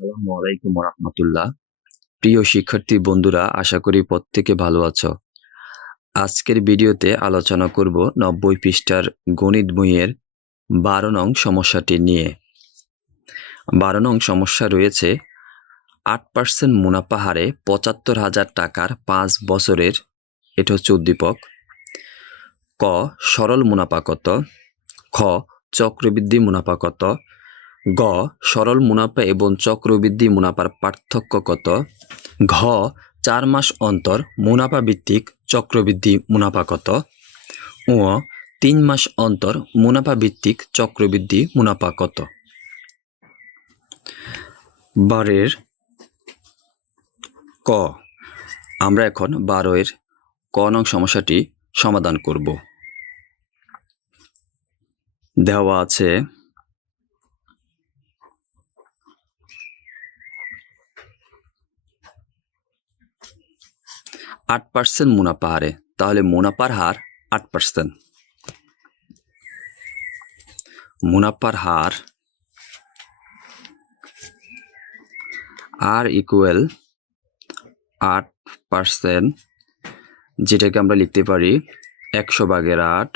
আসসালামু আলাইকুম রহমতুল্লাহ প্রিয় শিক্ষার্থী বন্ধুরা, আশা করি প্রত্যেকে ভালো আছো। আজকের ভিডিওতে আলোচনা করব নব্বই পৃষ্ঠার গণিত বইয়ের বারো নং সমস্যাটি নিয়ে। বারো নং সমস্যা রয়েছে, আট পার্সেন্ট মুনাফা হারে পঁচাত্তর হাজার টাকার পাঁচ বছরের, এটা হচ্ছে উদ্দীপক, ক সরল মুনাফা কত, খ চক্রবৃদ্ধি মুনাফা কত গ, সরল মুনাফা এবং চক্রবৃদ্ধি মুনাফার পার্থক্য কত? ঘ, চার মাস অন্তর মুনাফা ভিত্তিক চক্রবৃদ্ধি মুনাফা কত? ও তিন মাস অন্তর মুনাফা ভিত্তিক চক্রবৃদ্ধি মুনাফা কত? বারের ক, আমরা এখন বারোয়ের ক নং সমস্যাটি সমাধান করব। দেওয়া আছে আট পার্সেন্ট মুনাফা হারে। তাহলে মুনাফার হার আট পার্সেন্ট। মুনাফার হার আর ইকুয়াল আট পার্সেন্ট, যেটাকে আমরা লিখতে পারি একশো ভাগের আট।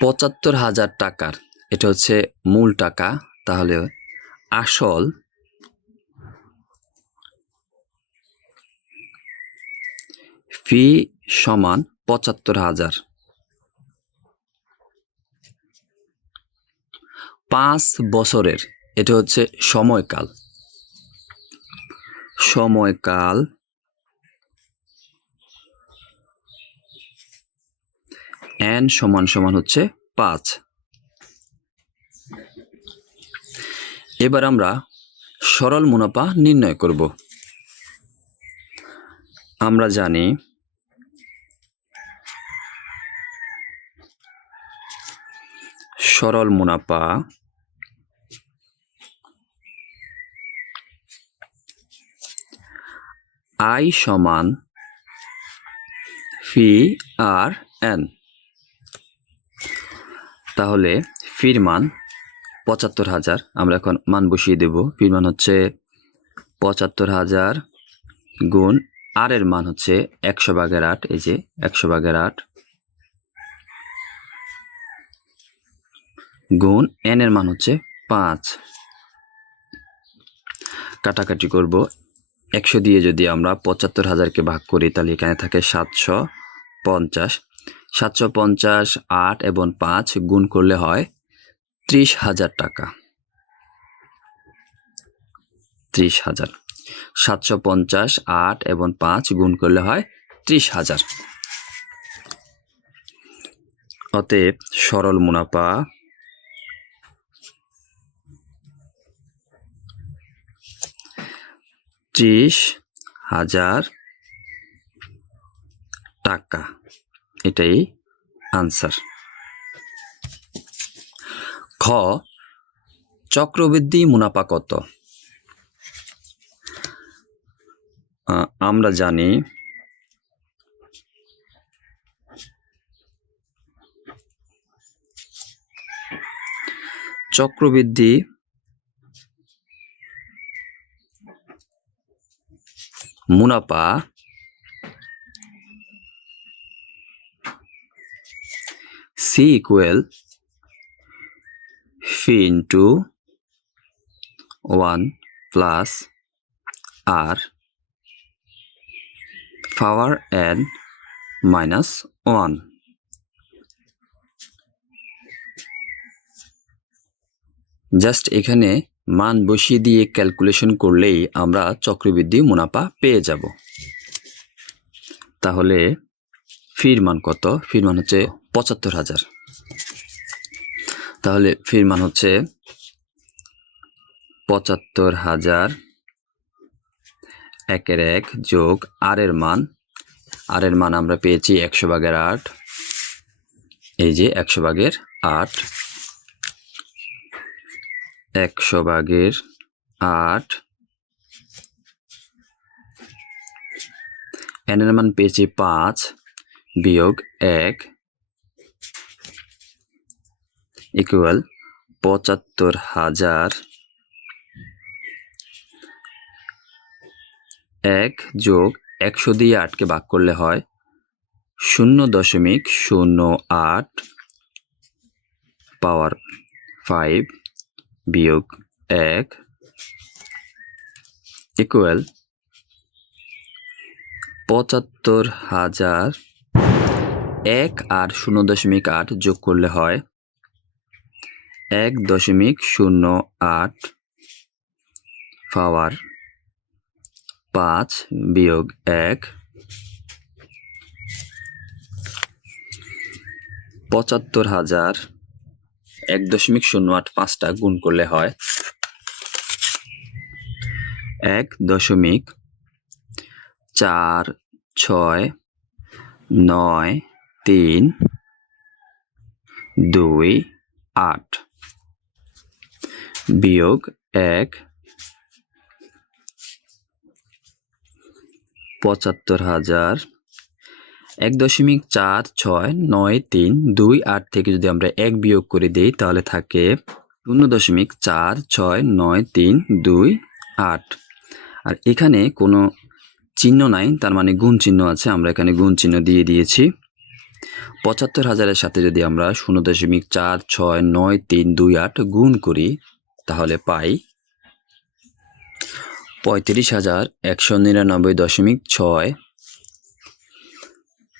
পঁচাত্তর হাজার টাকার, এটা হচ্ছে মূল টাকা, তাহলে আসল ফি সমান পঁচাত্তর হাজার। পাঁচ বছরের, এটা হচ্ছে সময়কাল। সময়কাল এন সমান সমান হচ্ছে পাঁচ। এবার আমরা সরল মুনাফা নির্ণয় করব। আমরা জানি সরল মুনাফা। আই সমান ফি আর এন। তাহলে ফির মান পঁচাত্তর হাজার। আমরা এখন মান বসিয়ে দেব। ফির মান হচ্ছে পঁচাত্তর হাজার গুণ আর এর মান হচ্ছে একশো ভাগের আট। এই যে একশো ভাগের আট গুণ এন এর মান হচ্ছে পাঁচ। কাটাকাটি করব। একশো দিয়ে যদি আমরা পঁচাত্তর হাজারকে ভাগ করি, তাহলে এখানে থাকে সাতশো পঞ্চাশ। সাতশো পঞ্চাশ, আট এবং পাঁচ গুণ করলে হয় ত্রিশ হাজার টাকা। ত্রিশ হাজার। সাতশো পঞ্চাশ, আট এবং পাঁচ গুণ করলে হয় ত্রিশ হাজার। অতএব সরল মুনাফা ত্রিশ হাজার টাকা। এটাই আনসার খ চক্রবৃদ্ধি মুনাফা কত? আমরা জানি চক্রবৃদ্ধি মুনাফা C equal P into one plus R. Power N minus one. Just এখানে মান বসিয়ে দিয়ে ক্যালকুলেশন করলেই আমরা চক্রবৃদ্ধি মুনাফা পেয়ে যাব। তাহলে ফির মান কত? ফির মান হচ্ছে পঁচাত্তর হাজার। তাহলে ফির মান হচ্ছে পঁচাত্তর হাজার একের এক যোগ আর এর মান। আর এর মান আমরা পেয়েছি একশো ভাগের আট। এই যে একশো ভাগের আট। একশো ভাগের আট। এনের মান পেয়েছি পাঁচ বিয়োগ এক ইকুয়াল পঁচাত্তর হাজার। এক যোগ একশো দিয়ে আটকে ভাগ করলে হয় শূন্য দশমিক শূন্য আট পাওয়ার ফাইভ বিয়োগ এক ইকুয়াল পঁচাত্তর হাজার এক আর শূন্য দশমিক আট যোগ করলে হয় এক দশমিক শূন্য আট পাওয়ার পাঁচ বিয়োগ এক পঁচাত্তর হাজার এক দশমিক শূন্য আট পাঁচটা গুণ করলে হয় এক দশমিক চার ছয় নয় তিন দুই আট বিয়োগ এক পঁচাত্তর হাজার এক দশমিক চার ছয় নয় তিন দুই আট থেকে যদি আমরা এক বিয়োগ করে দিই, তাহলে থাকে শূন্য দশমিক চার ছয় নয় তিন দুই আট। আর এখানে কোনো চিহ্ন নাই, তার মানে গুণ চিহ্ন আছে, আমরা এখানে গুণ চিহ্ন দিয়ে দিয়েছি। পঁচাত্তর হাজারের সাথে যদি আমরা শূন্য দশমিক চার ছয় নয় তিন দুই আট গুণ করি, তাহলে পাই পঁয়ত্রিশ হাজার একশো নিরানব্বই দশমিক ছয়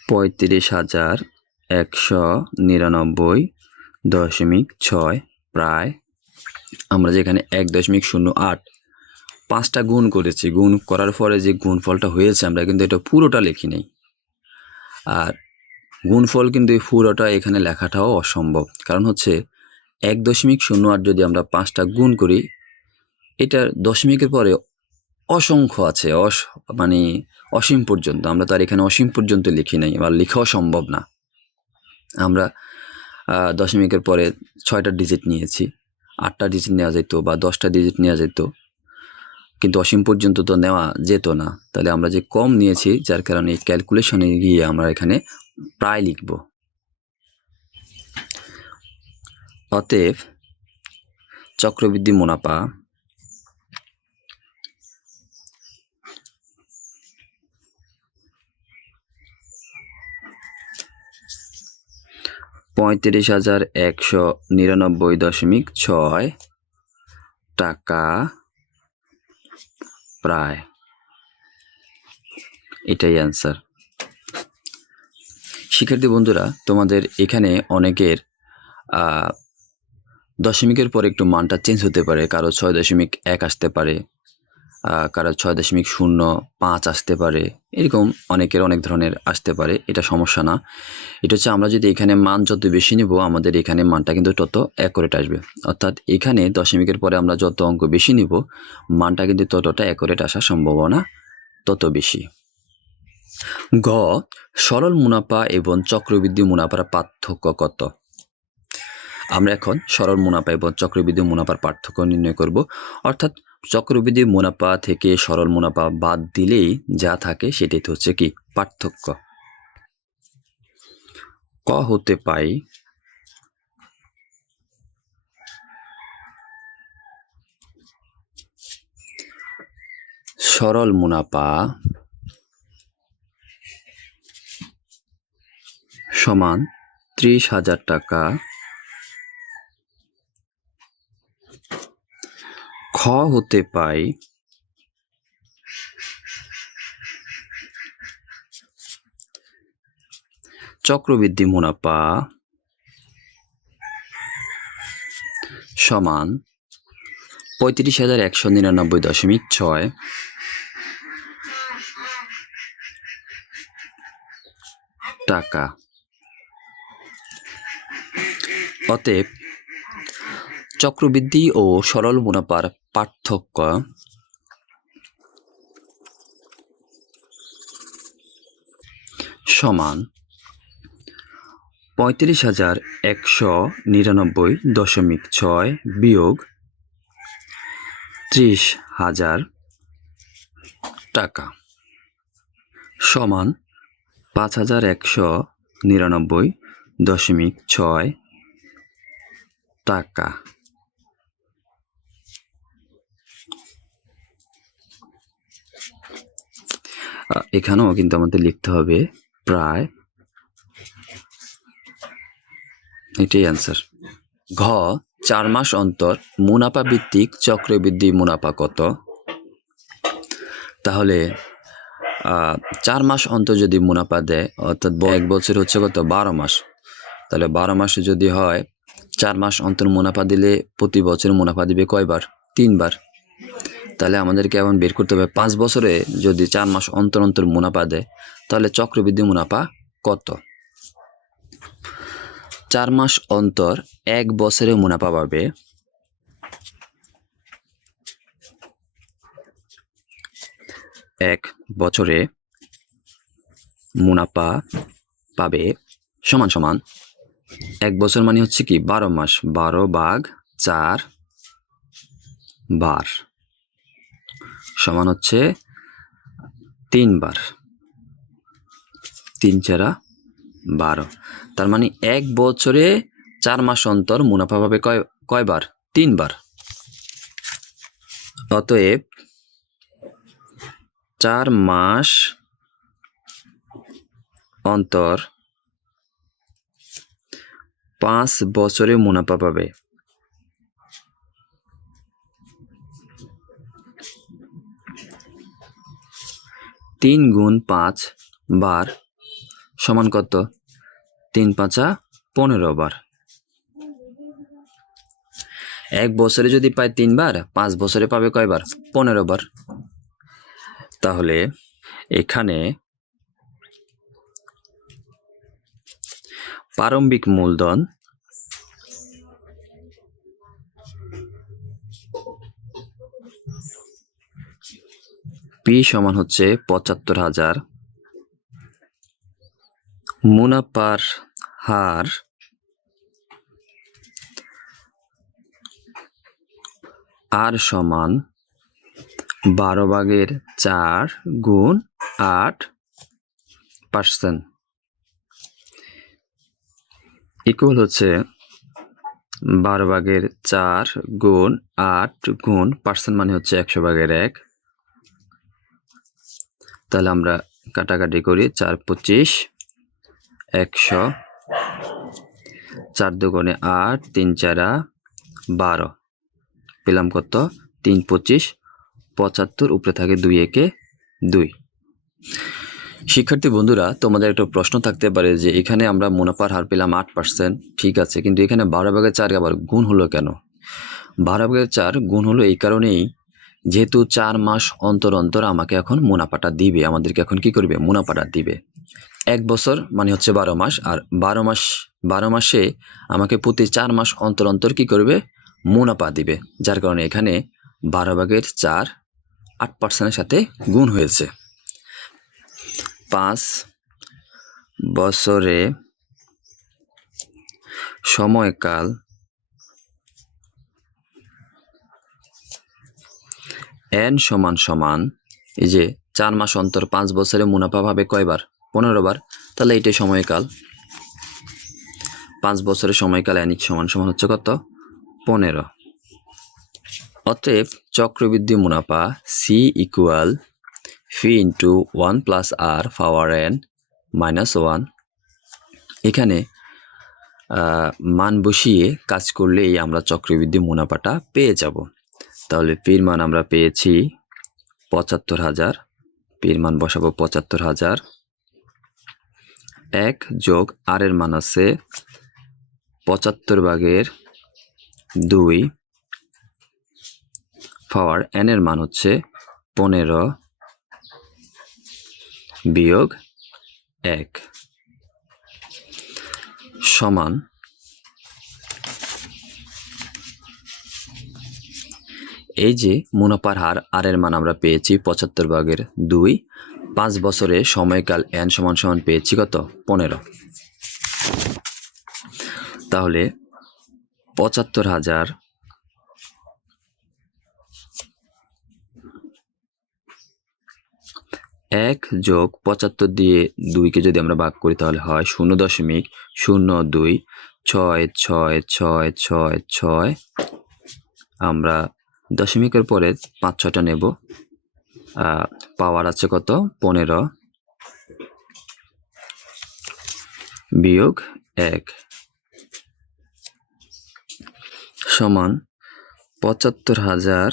পঁয়ত্রিশ হাজার একশো নিরানব্বই দশমিক ছয় প্রায়। আমরা যেখানে এক দশমিক শূন্য আট পাঁচটা গুণ করেছি, গুণ করার পরে যে গুণফলটা হয়েছে, আমরা কিন্তু এটা পুরোটা লিখি নেই। আর গুণফল কিন্তু এই পুরোটা এখানে লেখাটাও অসম্ভব। কারণ হচ্ছে এক দশমিক শূন্য আট যদি আমরা পাঁচটা গুণ করি, এটার দশমিকের পরে অসংখ্য আছে, অস মানে অসীম পর্যন্ত। আমরা তার এখানে অসীম পর্যন্ত লিখি নাই, বা লেখাও সম্ভব না। আমরা দশমিকের পরে ছয়টা ডিজিট নিয়েছি, আটটা ডিজিট নেওয়া যেত বা দশটা ডিজিট নেওয়া যেত। কিন্তু অসীম পর্যন্ত তো নেওয়া যেত না। তাহলে আমরা যে কম নিয়েছি, যার কারণে এই ক্যালকুলেশনে গিয়ে আমরা এখানে প্রায় লিখব। অতএব চক্রবৃদ্ধি মুনাফা পঁয়ত্রিশ হাজার একশো নিরানব্বই দশমিক ছয় টাকা প্রায়। এটাই অ্যান্সার শিক্ষার্থী বন্ধুরা, তোমাদের এখানে অনেকের দশমিকের পর একটু মানটা চেঞ্জ হতে পারে, কারও ছয় দশমিক এক আসতে পারে। কারও ছয় দশমিক শূন্য পাঁচ আসতে পারে, এরকম অনেকের অনেক ধরনের আসতে পারে, এটা সমস্যা না। এটা হচ্ছে আমরা যদি এখানে মান যত বেশি নিব, আমাদের এখানে মানটা কিন্তু তত অ্যাকোরেট আসবে। অর্থাৎ এখানে দশমিকের পরে আমরা যত অঙ্ক বেশি নিব, মানটা কিন্তু ততটা অ্যাকোরেট আসার সম্ভাবনা তত বেশি। গ, সরল মুনাফা এবং চক্রবৃদ্ধি মুনাফার পার্থক্য কত? আমরা এখন সরল মুনাফা এবং চক্রবৃদ্ধি মুনাফার পার্থক্য নির্ণয় করব। অর্থাৎ চক্রবৃদ্ধি মুনাফা থেকে সরল মুনাফা বাদ দিলেই যা থাকে সেটাই হচ্ছে কি? পার্থক্য। ক হতে পাই। সরল মুনাফা সমান ত্রিশ হাজার টাকা হতে পাই। চক্রবৃদ্ধি মুনাফা সমান পঁয়ত্রিশ হাজার একশো নিরানব্বই দশমিক ছয়। টাকা। অতএব চক্রবৃদ্ধি ও সরল মুনাফার পার্থক্য। সমান পঁয়ত্রিশ হাজার একশো নিরানব্বই দশমিক ছয় বিয়োগ ত্রিশ হাজার টাকা। সমান পাঁচ হাজার একশো নিরানব্বই দশমিক ছয় টাকা। এখানেও কিন্তু আমাদের লিখতে হবে প্রায়। এটাই অ্যান্সার ঘ, চার মাস অন্তর মুনাফা ভিত্তিক চক্রবৃদ্ধি মুনাফা কত? তাহলে চার মাস অন্তর যদি মুনাফা দেয়, অর্থাৎ এক বছর হচ্ছে কত? বারো মাস। তাহলে বারো মাসে যদি হয়, চার মাস অন্তর মুনাফা দিলে প্রতি বছর মুনাফা দিবে কয়বার? তিনবার। তাহলে আমাদেরকে এখন বের করতে হবে পাঁচ বছরে যদি চার মাস অন্তর অন্তর মুনাফা দেয়, তাহলে চক্রবৃদ্ধি মুনাফা কত? চার মাস অন্তর এক বছরে মুনাফা পাবে এক বছরে মুনাফা পাবে সমান সমান এক বছর মানে হচ্ছে কি, বারো মাস, বারো বাঘ চার বার। সমান হচ্ছে তিনবার। তিন চারা বারো। তার মানে এক বছরে চার মাস অন্তর মুনাফা পাবে কয়, কয়বার? তিনবার। অতএব চার মাস অন্তর পাঁচ বছরে মুনাফা পাবে। তিন গুণ পাঁচ বার সমান কত? তিন পাঁচা পনেরো বার। এক বছরে যদি পায় তিনবার, পাঁচ বছরে পাবে কয়বার? পনেরো বার। তাহলে এখানে প্রারম্ভিক মূলধন সমান হচ্ছে পঁচাত্তর হাজার। মুনাফার হার আর সমান বারো ভাগের চার গুণ আট পার্সেন্ট ইকুয়াল হচ্ছে বারো ভাগের চার গুণ আট গুণ পার্সেন্ট মানে হচ্ছে একশো ভাগের এক। তাহলে আমরা কাটাকাটি করি চার পঁচিশ, একশো, চার দুগুণে আট, তিন চারা, বারো। পেলাম কত? তিন পঁচিশ, পঁচাত্তর, উপরে থাকে দুই, একে দুই। শিক্ষার্থী বন্ধুরা, তোমাদের একটা প্রশ্ন থাকতে পারে যে এখানে আমরা মুনাফার হার পেলাম আট পার্সেন্ট, ঠিক আছে, কিন্তু এখানে বারো ভাগের চার আবার গুণ হলো কেন? বারো ভাগের চার গুণ হলো এই কারণেই যেহেতু চার মাস অন্তর অন্তর আমাকে এখন মুনাফাটা দিবে, আমাদেরকে এখন কি করবে? মুনাফাটা দিবে। এক বছর মানে হচ্ছে বারো মাস, আর বারো মাস, বারো মাসে আমাকে প্রতি চার মাস অন্তর অন্তর কী করবে? মুনাফা দিবে, যার কারণে এখানে বারো ভাগের চার আট পার্সেন্টের সাথে গুণ হয়েছে। পাঁচ বছরে সময়কাল এন সমান সমান, এই যে চার মাস অন্তর পাঁচ বছরে মুনাফা পাবে কয়বার? পনেরো বার। তাহলে এইটাই সময়কাল। পাঁচ বছরের সময়কাল এনিক সমান সমান হচ্ছে কত? পনেরো। অতএব চক্রবৃদ্ধি মুনাফা C equal P into one plus R power N minus one এখানে মান বসিয়ে কাজ করলেই আমরা চক্রবৃদ্ধি মুনাফাটা পেয়ে যাব। তাহলে পির মান আমরা পেয়েছি পঁচাত্তর হাজার। পির মান বসাবো পঁচাত্তর হাজার। এক যোগ আর এর মান আছে পঁচাত্তর ভাগের দুই। পাওয়ার এন এর মান হচ্ছে পনেরো বিয়োগ এক। সমান এই যে মুনাফার হার, আর এর মান আমরা পেয়েছি পঁচাত্তর ভাগের দুই। পাঁচ বছরে সময়কাল এন সমান সমান পেয়েছি কত? পনেরো। তাহলে পঁচাত্তর হাজার এক যোগ পঁচাত্তর দিয়ে দুইকে যদি আমরা ভাগ করি তাহলে হয় শূন্য দশমিক শূন্য দুই। ছয় ছয় ছয় ছয় ছয়। আমরা দশমিকের পরে পাঁচ ছয়টা নেব। পাওয়ার আছে কত? পনেরো। বিয়োগ এক। সমান পঁচাত্তর হাজার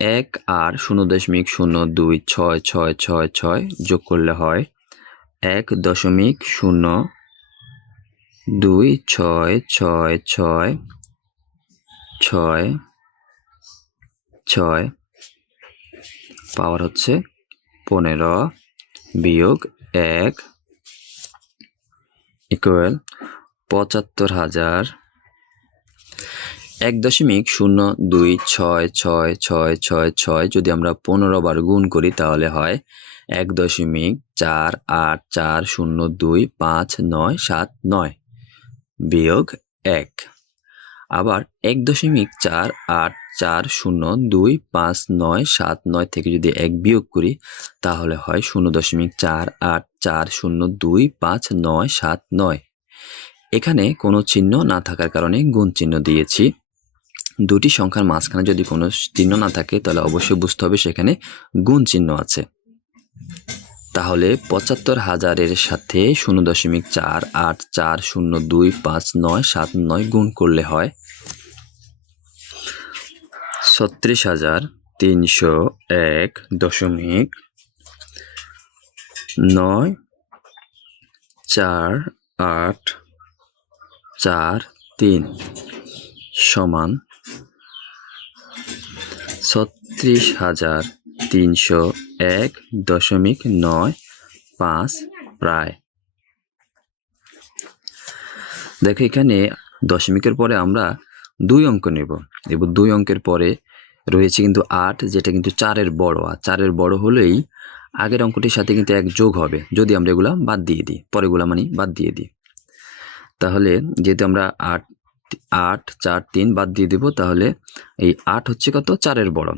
এক আর শূন্য দশমিক শূন্য দুই ছয় ছয় ছয় ছয় যোগ করলে হয় এক দশমিক শূন্য দুই ছয় ছয় ছয় ছয় ছয়, পাওয়ার হচ্ছে পনেরো, বিয়োগ এক ইকুয়াল পঁচাত্তর হাজার। এক দশমিক শূন্য দুই ছয় ছয় ছয় ছয় ছয় যদি আমরা পনেরো বার গুণ করি তাহলে হয় এক দশমিক চার আট চার শূন্য দুই পাঁচ নয় সাত নয় বিয়োগ এক। আবার এক দশমিক চার আট চার শূন্য দুই পাঁচ নয় সাত নয় থেকে যদি এক বিয়োগ করি, তাহলে হয় শূন্য দশমিক চার আট চার শূন্য দুই পাঁচ নয় সাত নয়। এখানে কোনো চিহ্ন না থাকার কারণে গুণ চিহ্ন দিয়েছি। দুটি সংখ্যার মাঝখানে যদি কোনো চিহ্ন না থাকে, তাহলে অবশ্যই বুঝতে হবে সেখানে গুণ চিহ্ন আছে। তাহলে পঁচাত্তর হাজারের সাথে শূন্য দশমিক চার আট চার শূন্য দুই পাঁচ নয় সাত নয় গুণ করলে হয় ছত্রিশ হাজার তিনশো এক দশমিক নয় চার আট চার তিন সমান ছত্রিশ হাজার তিনশো এক দশমিক নয় পাঁচ প্রায়। দেখো এখানে দশমিকের পরে আমরা দুই অঙ্ক নেব। এবং দুই অঙ্কের পরে রয়েছে কিন্তু আট, যেটা কিন্তু চারের বড়। আর চারের বড় হলেই আগের অঙ্কটির সাথে কিন্তু এক যোগ হবে, যদি আমরা এগুলা বাদ দিয়ে দিই। পরেগুলা মানে বাদ দিয়ে দিই। তাহলে যেহেতু আমরা আট আট, চার, তিন বাদ দিয়ে দেব, তাহলে এই আট হচ্ছে কত? চারের বড়।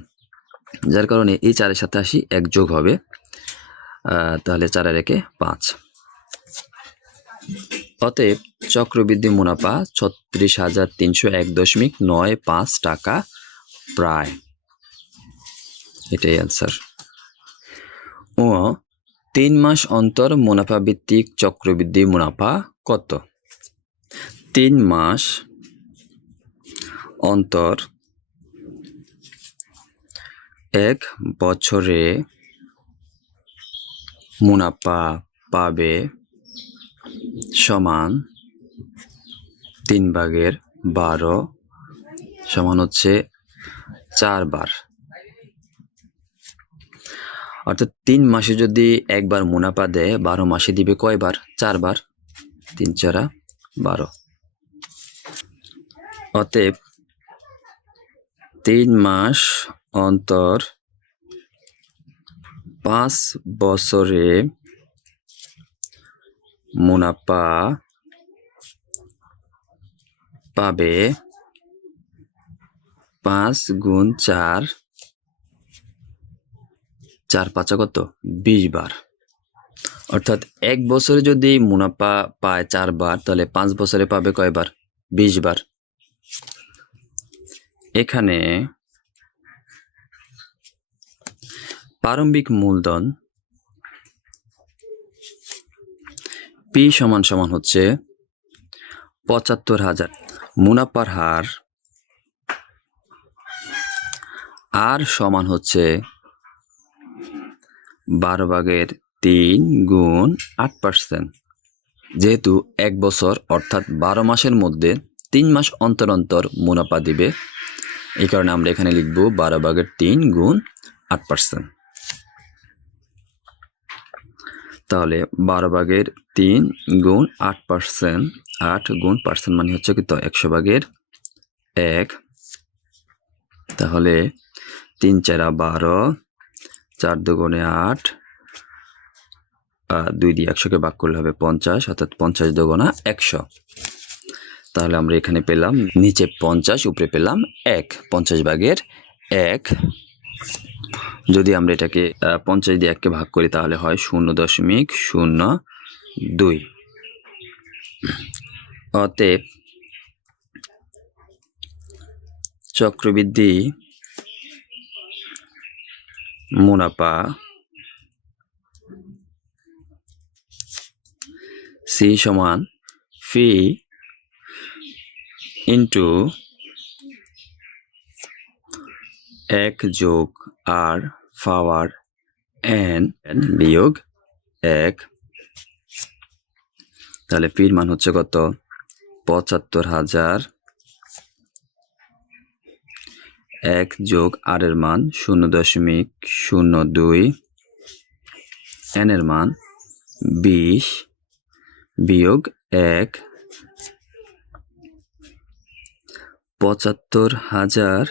যার কারণে এই চারের সাথে আসি, এক যোগ হবে তাহলে চারের একে পাঁচ। অতএব চক্রবৃদ্ধি মুনাফা ছত্রিশ হাজার তিনশো এক দশমিক নয় পাঁচ টাকা প্রায়। এটাই অ্যান্সার ও, তিন মাস অন্তর মুনাফা ভিত্তিক চক্রবৃদ্ধি মুনাফা কত? তিন মাস অন্তর এক বছরে মুনাফা পাবে সমান তিন ভাগের বারো সমান হচ্ছে চারবার অর্থাৎ তিন মাসে যদি একবার মুনাফা দেয়, বারো মাসে দিবে কয়বার চারবার তিন চারা বারো। অতএব তিন মাস অন্তর পাঁচ বছরে মুনাফা পাবে পাঁচ গুণ চার চার পাঁচা কত? বিশ বার। অর্থাৎ এক বছরে যদি মুনাফা পায় চারবার তাহলে পাঁচ বছরে পাবে কয়বার? বিশ বার। এখানে প্রারম্ভিক মূলধন পি সমান সমান হচ্ছে পঁচাত্তর হাজার। মুনাফার হার আর সমান হচ্ছে বারো ভাগের তিন গুণ আট পার্সেন্ট। যেহেতু এক বছর অর্থাৎ বারো মাসের মধ্যে তিন মাস অন্তর অন্তর মুনাফা দিবে, এই কারণে আমরা এখানে লিখব বারো ভাগের তিন গুণ আট পার্সেন্ট। তাহলে বারো ভাগের তিন গুণ আট পার্সেন্ট, আট গুণ পার্সেন্ট মানে হচ্ছে কি তো একশো ভাগের এক। তাহলে তিন চারা বারো, চার দুগুণে আট দুই দিয়ে একশোকে ভাগ করলে হবে পঞ্চাশ, অর্থাৎ পঞ্চাশ দুগুণা একশো। তাহলে আমরা এখানে পেলাম, নিচে পঞ্চাশ, উপরে পেলাম এক, পঞ্চাশ ভাগের এক। যদি আমরা এটাকে পঞ্চাশ দিয়ে এককে ভাগ করি তাহলে হয় শূন্য দশমিক শূন্য দুই। অতএব চক্রবৃদ্ধি মুনাফা সি সমান ফি ইন্টু এক যোগ আর পাওয়ার এন বিয়োগ এক। তাহলে ফির মান হচ্ছে কত? পঁচাত্তর হাজার এক যোগ আর এর মান শূন্য দশমিক শূন্য দুই। এন এর মান বিশ বিয়োগ এক। পঁচাত্তর হাজার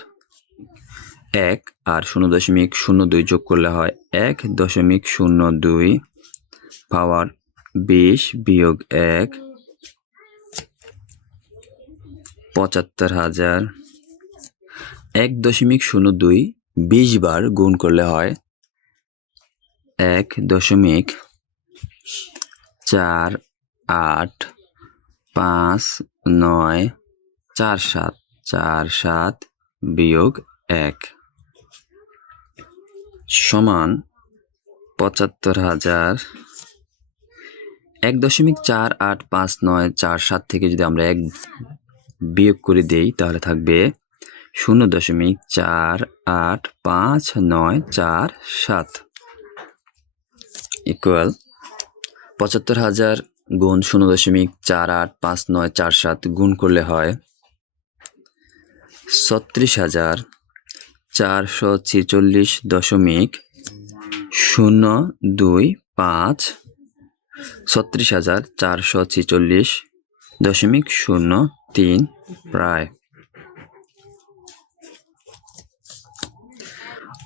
এক আর শূন্য দশমিক শূন্য দুই যোগ করলে হয় এক দশমিক শূন্য দুই পাওয়ার বিশ বিয়োগ এক পঁচাত্তর হাজার। এক দশমিক শূন্য দুই বিশ বার গুণ করলে হয় এক দশমিক চার আট পাঁচ নয় চার সাত চার সাত বিয়োগ এক। সমান পঁচাত্তর হাজার এক দশমিক চার আট পাঁচ নয় চার সাত থেকে যদি আমরা এক বিয়োগ করে দেই, তাহলে থাকবে শূন্য দশমিক চার আট পাঁচ নয় চার সাত ইকুয়াল পঁচাত্তর হাজার গুণ শূন্য দশমিক চার আট পাঁচ নয় চার সাত গুণ করলে হয় ছত্রিশ হাজার চারশো ছেচল্লিশ দশমিক শূন্য দুই পাঁচ ছত্রিশ হাজার চারশো ছেচল্লিশ দশমিক শূন্য তিন প্রায়।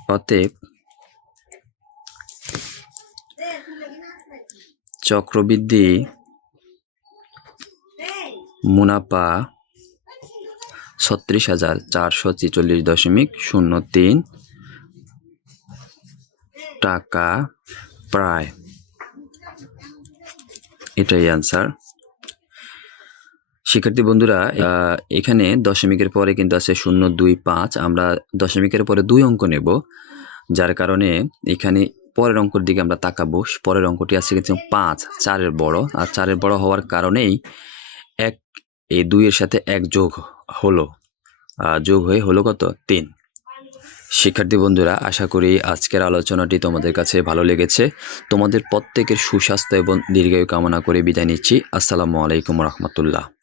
অতএব চক্রবৃদ্ধি মুনাফা ছত্রিশ হাজার চারশো ছেচল্লিশ দশমিক শূন্য তিন টাকা প্রায়। এটাই অ্যান্সার শিক্ষার্থী বন্ধুরা এখানে দশমিকের পরে কিন্তু আছে শূন্য দুই পাঁচ। আমরা দশমিকের পরে দুই অঙ্ক নেব, যার কারণে এখানে পরের অঙ্কের দিকে আমরা তাকাবো। পরের অঙ্কটি আছে কিন্তু পাঁচ, চারের বড়। আর চারের বড় হওয়ার কারণেই এক, এই দুইয়ের সাথে এক যোগ হলো। যোগ হয়ে হলো কত? তিন। শিক্ষার্থী বন্ধুরা, আশা করি আজকের আলোচনাটি তোমাদের কাছে ভালো লেগেছে। তোমাদের প্রত্যেকের সুস্বাস্থ্য এবং দীর্ঘায়ু কামনা করে বিদায় নিচ্ছি। আসসালামু আলাইকুম রহমতুল্লাহ।